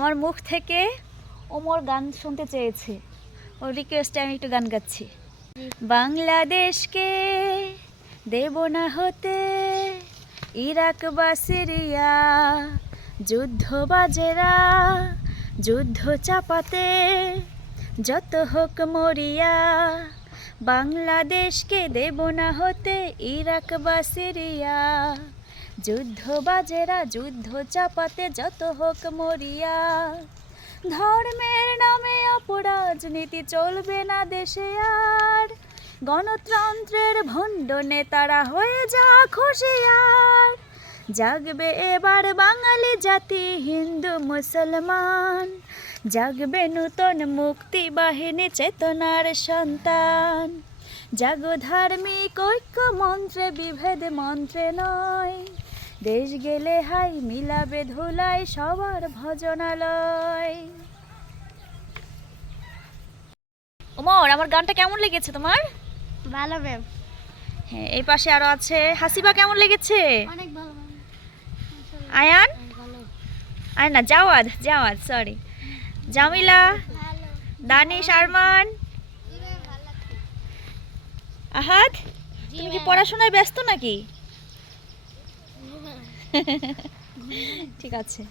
আমার মুখ থেকে ওমর গান শুনতে চেয়েছে, ওর রিকোয়েস্টে আমি একটু গান গাচ্ছি। বাংলাদেশকে দেব না হতে ইরাক বা সিরিয়া, যুদ্ধবাজেরা যুদ্ধ চাপাতে যত হোক মরিয়া। বাংলাদেশকে দেব না হতে ইরাক বা সিরিয়া, যুদ্ধবাজেরা যুদ্ধ চাপাতে যত হোক মরিয়া। ধর্মের নামে অপরাজনীতি চলবে না দেশে আর, গণতন্ত্রের ভণ্ড নেতারা হয়ে যা খুশিয়ার। জাগবে এবার বাঙালি জাতি হিন্দু মুসলমান, জাগবে নূতন মুক্তি বাহিনী চেতনার সন্তান। জাগো ধার্মিক ঐক্য মন্ত্রে বিভেদ মন্ত্রে নয়, দেশ গেলে হাই মিলাবে ধুলাই সবার ভজনালয়। ওমর, আমার গানটা কেমন লেগেছে তোমার? ভালো ম্যাম। হ্যাঁ, এই পাশে আরো আছে। হাসিবা, কেমন লেগেছে? অনেক ভালো ম্যাম। আয়ান, ভালো। আয়ান না, জাওয়াদ, জাওয়াদ সরি, জামিলা, ভালো। দানিশ, আরমান, আহাদ। তুমি কি পড়াশোনায় ব্যস্ত নাকি? ঠিক আছে।